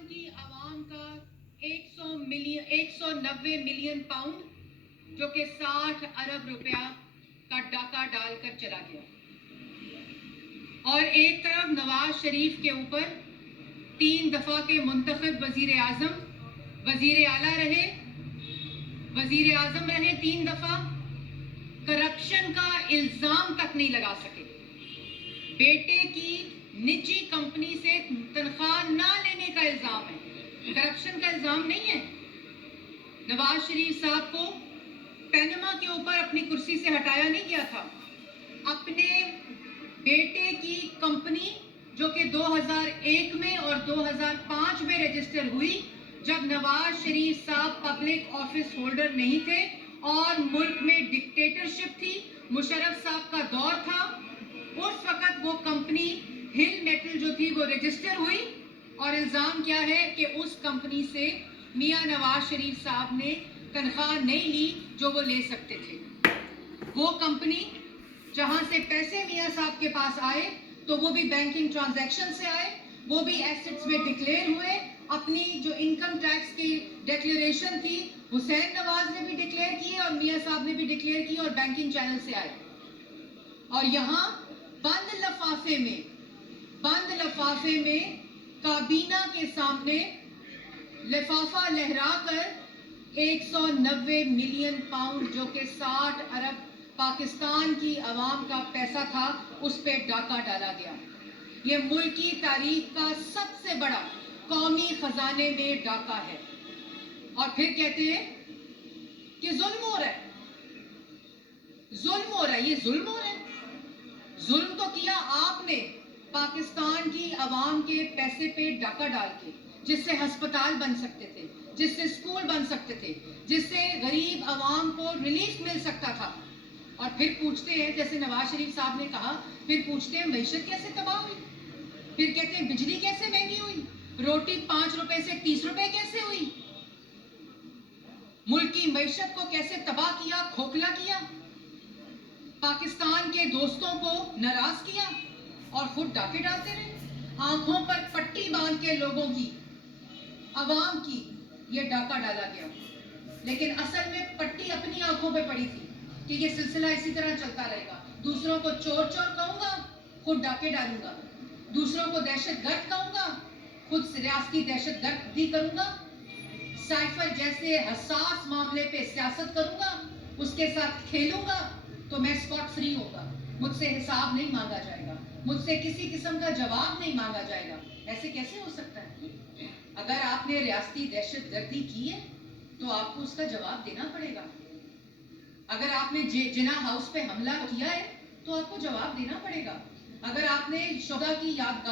پاکستان کی عوام کا 190 ملین پاؤنڈ جو کہ 60 ارب روپیہ کا ڈاکہ ڈال کر چلا گیا، اور ایک طرف نواز شریف کے اوپر 3 دفعہ کے منتخب وزیر اعظم وزیر اعلیٰ رہے، وزیر اعظم رہے 3 دفعہ، کرپشن کا الزام تک نہیں لگا سکے، بیٹے کی نجی کمپنی سے تنخواہ نہ لینے کا الزام ہے، کرپشن کا الزام نہیں ہے۔ نواز شریف صاحب کو پینما کے اوپر اپنی کرسی سے ہٹایا نہیں گیا تھا، اپنے بیٹے کی کمپنی جو کہ 2001 میں اور 2005 میں رجسٹر ہوئی، جب نواز شریف صاحب پبلک آفس ہولڈر نہیں تھے اور ملک میں ڈکٹیٹرشپ تھی، مشرف صاحب کا دور تھا، اس وقت وہ کمپنی ہل میٹل جو تھی وہ رجسٹر ہوئی، اور الزام کیا ہے کہ اس کمپنی سے میاں نواز شریف صاحب نے تنخواہ نہیں لی جو وہ لے سکتے تھے۔ وہ کمپنی جہاں سے پیسے میاں صاحب کے پاس آئے تو وہ بھی بینکنگ ٹرانزیکشن سے آئے، وہ بھی ایسٹس میں ڈکلیئر ہوئے، اپنی جو انکم ٹیکس کی ڈیکلیریشن تھی حسین نواز نے بھی ڈکلیئر کی اور میاں صاحب نے بھی ڈکلیئر کی، اور بینکنگ چینل سے آئے۔ اور یہاں بند لفافے میں کابینہ کے سامنے لفافہ لہرا کر 190 ملین پاؤنڈ جو کہ 60 ارب پاکستان کی عوام کا پیسہ تھا، اس پہ ڈاکہ ڈالا گیا۔ یہ ملک کی تاریخ کا سب سے بڑا قومی خزانے میں ڈاکہ ہے، اور پھر کہتے ہیں کہ ظلم ہو رہا ہے، یہ ظلم ہو رہا ہے۔ ظلم تو کیا آپ نے پاکستان کی عوام کے پیسے پہ ڈاکہ ڈال کے، جس سے ہسپتال بن سکتے تھے، جس سے اسکول بن سکتے تھے، جس سے غریب عوام کو ریلیف مل سکتا تھا، اور پھر پوچھتے ہیں جیسے نواز شریف صاحب نے کہا، پھر پوچھتے ہیں معیشت کیسے تباہ ہوئی، پھر کہتے ہیں بجلی کیسے مہنگی ہوئی، روٹی 5 روپے سے 30 روپے کیسے ہوئی، ملک کی معیشت کو کیسے تباہ کیا، کھوکھلا کیا، پاکستان کے دوستوں کو ناراض کیا، اور خود ڈاکے ڈالتے رہے۔ آنکھوں پر پٹی باندھ کے لوگوں کی، عوام کی یہ ڈاکہ ڈالا گیا، لیکن اصل میں پٹی اپنی آنکھوں پہ پڑی تھی کہ یہ سلسلہ اسی طرح چلتا رہے گا، دوسروں کو چور چور کہوں گا، خود ڈاکے ڈالوں گا، دوسروں کو دہشت گرد کہوں گا، خود ریاستی دہشت گردی کروں گا، سائفر جیسے حساس معاملے پہ سیاست کروں گا، اس کے ساتھ کھیلوں گا تو میں اسپاٹ فری ہوگا، مجھ سے حساب نہیں مانگا جائے گا، مجھ سے کسی قسم کا جواب نہیں مانگا جائے گا۔ ایسے کیسے ہو سکتا ہے؟ اگر آپ نے ریاستی دہشت گردی کی ہے تو آپ کو اس کا جواب دینا پڑے گا، اگر آپ نے جناح ہاؤس پہ حملہ کیا ہے تو آپ کو جواب دینا پڑے گا، اگر آپ نے شہداء کی یادگار